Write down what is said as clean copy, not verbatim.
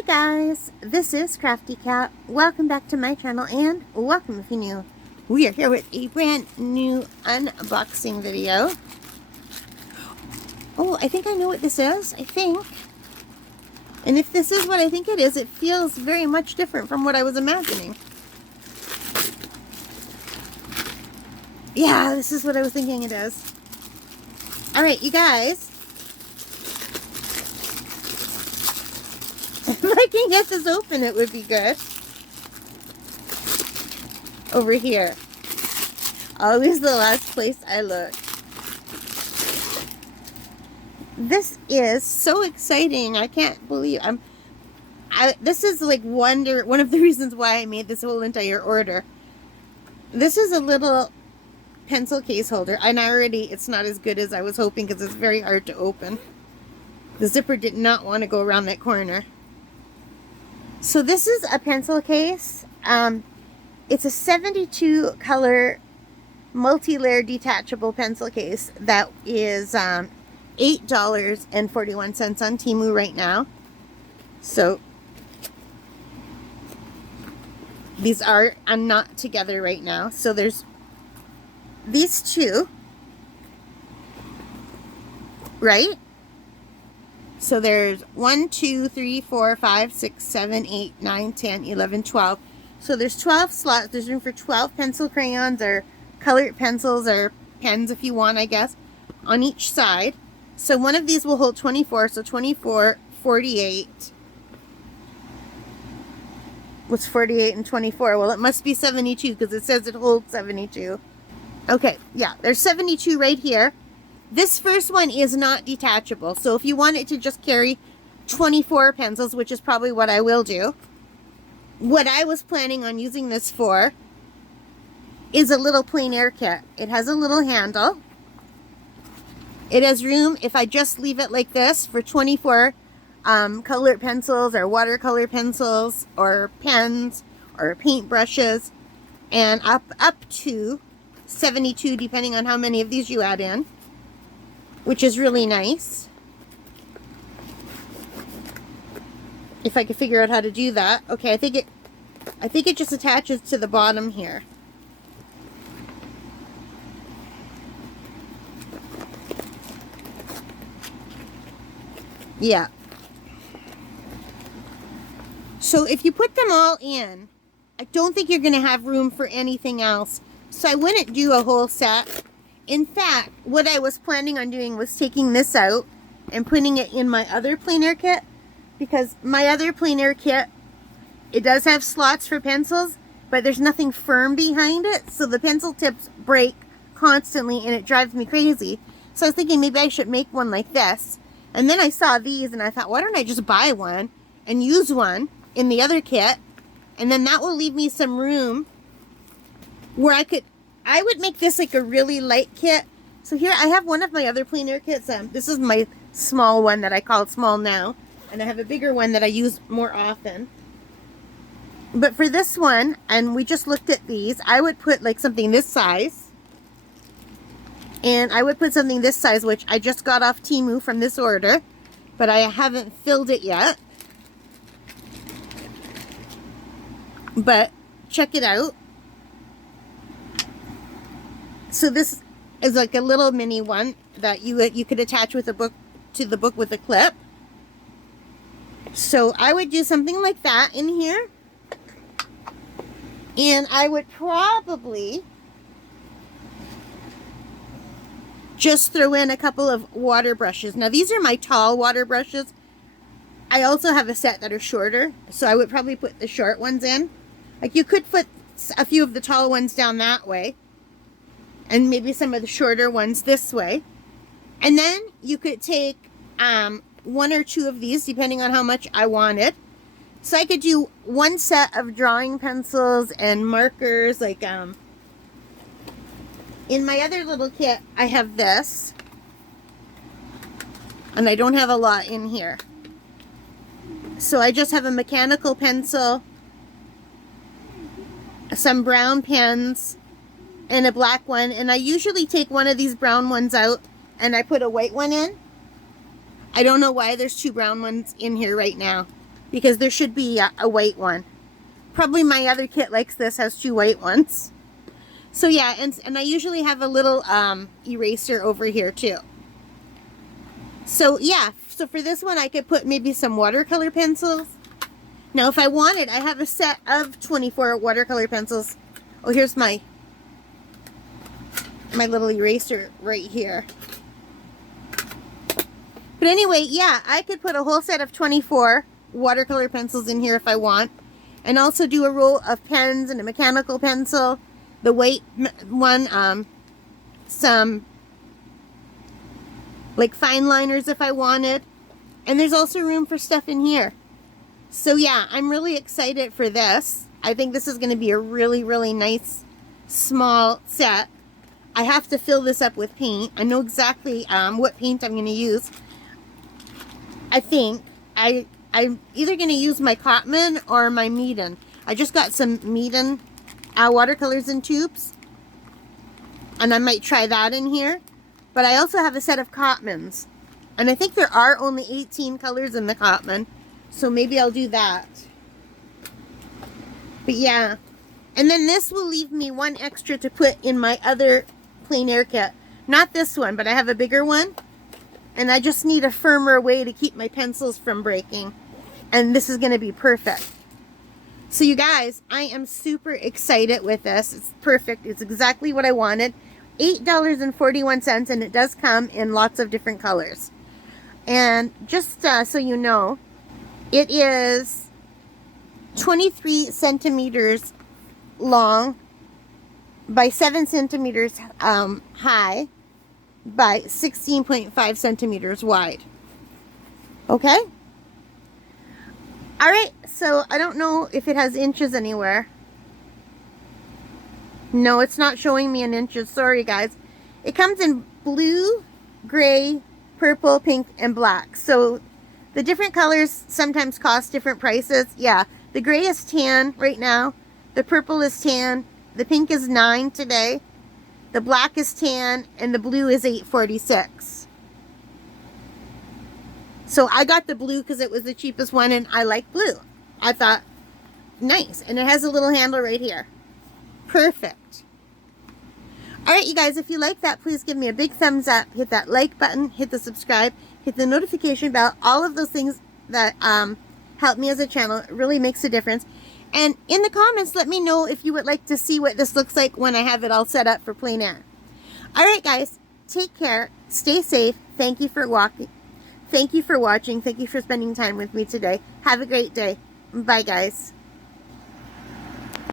Hi guys, this is Crafty Cat. Welcome back to my channel and welcome if you're new. We are here with a brand new unboxing video. Oh, I think I know what this is, I think. And if this is what I think it is, it feels very much different from what I was imagining. Yeah, this is what I was thinking it is. Alright, you guys. If I can get this open, it would be good. Over here. Always the last place I look. This is so exciting. I can't believe this is like one of the reasons why I made this whole entire order. This is a little pencil case holder, and it's not as good as I was hoping because it's very hard to open. The zipper did not want to go around that corner. So this is a pencil case. It's a 72 color multi-layer detachable pencil case that is $8.41 on Temu right now. So these are not together right now. So there's these two, right? So there's 1, 2, 3, 4, 5, 6, 7, 8, 9, 10, 11, 12. So there's 12 slots. There's room for 12 pencil crayons or colored pencils or pens if you want, I guess, on each side. So one of these will hold 24. So 24, 48. What's 48 and 24? Well, it must be 72 because it says it holds 72. Okay, yeah, there's 72 right here. This first one is not detachable, so if you want it to just carry 24 pencils, which is probably what I will do, what I was planning on using this for is a little plein air kit. It has a little handle. It has room, if I just leave it like this, for 24 colored pencils or watercolor pencils or pens or paint brushes, and up to 72 depending on how many of these you add in, which is really nice. If I could figure out how to do that. Okay, I think it just attaches to the bottom here. Yeah. So if you put them all in, I don't think you're going to have room for anything else. So I wouldn't do a whole set. In fact, what I was planning on doing was taking this out and putting it in my other plein air kit, because my other plein air kit, it does have slots for pencils, but there's nothing firm behind it, so the pencil tips break constantly and it drives me crazy. So I was thinking maybe I should make one like this. And then I saw these and I thought, why don't I just buy one and use one in the other kit, and then that will leave me some room where I would make this like a really light kit. So here I have one of my other plein air kits. This is my small one that I call small now. And I have a bigger one that I use more often. But for this one, and we just looked at these, I would put like something this size. And I would put something this size, which I just got off Temu from this order. But I haven't filled it yet. But check it out. So this is like a little mini one that you could attach with a book to the book with a clip. So I would do something like that in here. And I would probably just throw in a couple of water brushes. Now these are my tall water brushes. I also have a set that are shorter, so I would probably put the short ones in. Like you could put a few of the tall ones down that way, and maybe some of the shorter ones this way. And then you could take one or two of these, depending on how much I wanted. So I could do one set of drawing pencils and markers. Like in my other little kit, I have this. And I don't have a lot in here. So I just have a mechanical pencil, some brown pens, and a black one. And I usually take one of these brown ones out and I put a white one in. I don't know why there's two brown ones in here right now. because there should be a white one. Probably my other kit likes this, has 2 white ones. So yeah, and I usually have a little eraser over here too. So yeah, so for this one I could put maybe some watercolor pencils. Now if I wanted, I have a set of 24 watercolor pencils. Oh, here's my little eraser right here. But anyway, yeah, I could put a whole set of 24 watercolor pencils in here if I want. And also do a roll of pens and a mechanical pencil. The white one, some like fine liners if I wanted. And there's also room for stuff in here. So yeah, I'm really excited for this. I think this is going to be a really, really nice small set. I have to fill this up with paint. I know exactly what paint I'm going to use. I think I'm either going to use my Cotman or my Meeden. I just got some Meeden watercolors in tubes. And I might try that in here. But I also have a set of Cotmans. And I think there are only 18 colors in the Cotman. So maybe I'll do that. But yeah. And then this will leave me one extra to put in my other Plein Air kit. Not this one, but I have a bigger one. And I just need a firmer way to keep my pencils from breaking. And this is going to be perfect. So you guys, I am super excited with this. It's perfect. It's exactly what I wanted. $8.41, and it does come in lots of different colors. And just so you know, it is 23 centimeters long by 7 centimeters high by 16.5 centimeters wide. Okay? Alright, so I don't know if it has inches anywhere. No, it's not showing me in inches. Sorry, guys. It comes in blue, gray, purple, pink, and black. So the different colors sometimes cost different prices. Yeah, the gray is 10 right now. The purple is 10. The pink is 9 today. The black is 10, and the blue is $8.46. So I got the blue because it was the cheapest one, and I like blue. I thought, nice. And it has a little handle right here. Perfect. Alright, you guys, if you like that, please give me a big thumbs up. Hit that like button. Hit the subscribe. Hit the notification bell. All of those things that help me as a channel. It really makes a difference. And in the comments, let me know if you would like to see what this looks like when I have it all set up for Plein Air. Alright, guys. Take care. Stay safe. Thank you for watching. Thank you for spending time with me today. Have a great day. Bye, guys.